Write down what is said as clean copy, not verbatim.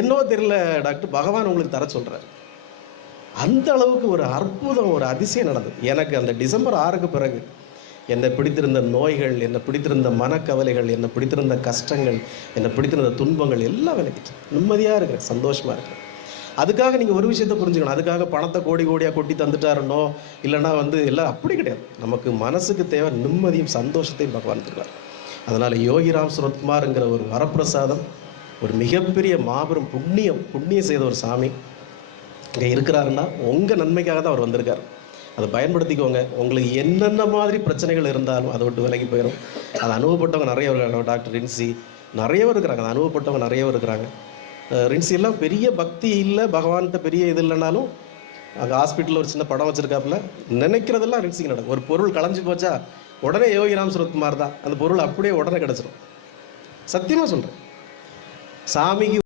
என்னவோ தெரியல டாக்டர், பகவான் உங்களுக்கு தர சொல்றாரு. அந்த அளவுக்கு ஒரு அற்புதம், ஒரு அதிசயம் நடந்தது. எனக்கு அந்த டிசம்பர் 6க்கு பிறகு என்னை பிடித்திருந்த நோய்கள், என்னை பிடித்திருந்த மனக்கவலைகள், என்னை பிடித்திருந்த கஷ்டங்கள், என்னை பிடித்திருந்த துன்பங்கள் எல்லாம் விலகிட்டு நிம்மதியாக இருக்கிறேன், சந்தோஷமாக இருக்கிறேன். அதுக்காக நீங்கள் ஒரு விஷயத்தை புரிஞ்சுக்கணும். அதுக்காக பணத்தை கோடி கோடியாக கொட்டி தந்துட்டாருனோ, இல்லைன்னா எல்லாம் அப்படி கிடையாது. நமக்கு மனசுக்கு தேவை நிம்மதியும் சந்தோஷத்தையும் பகவான் தருவார். அதனால் யோகிராம் சுரத்குமார்ங்கிற ஒரு வரப்பிரசாதம், ஒரு மிகப்பெரிய மாபெரும் புண்ணியம் செய்த ஒரு சாமி இங்கே இருக்கிறாருன்னா உங்கள் நன்மைக்காக தான் அவர் வந்திருக்கார். அதை பயன்படுத்திக்கோங்க. உங்களுக்கு என்னென்ன மாதிரி பிரச்சனைகள் இருந்தாலும் அதை விட்டு விலகி போயிடும். அதை அனுபவப்பட்டவங்க நிறைய இருக்காங்க. டாக்டர் ரின்சி நிறைய இருக்கிறாங்க, அதை அனுபவப்பட்டவங்க நிறைய இருக்கிறாங்க. ரின்சியெல்லாம் பெரிய பக்தி இல்லை, பகவான்கிட்ட பெரிய இது இல்லைனாலும் அங்கே ஹாஸ்பிட்டலில் ஒரு சின்ன படம் வச்சுருக்காப்புல, நினைக்கிறதெல்லாம் ரின்சிக்கு நடக்கும். ஒரு பொருள் களைஞ்சு போச்சா உடனே யோகிராம் சுரத்குமார் தான் அந்த பொருள் அப்படியே உடனே கிடச்சிடும். சத்தியமாக சொல்கிறேன். சாமிக்கு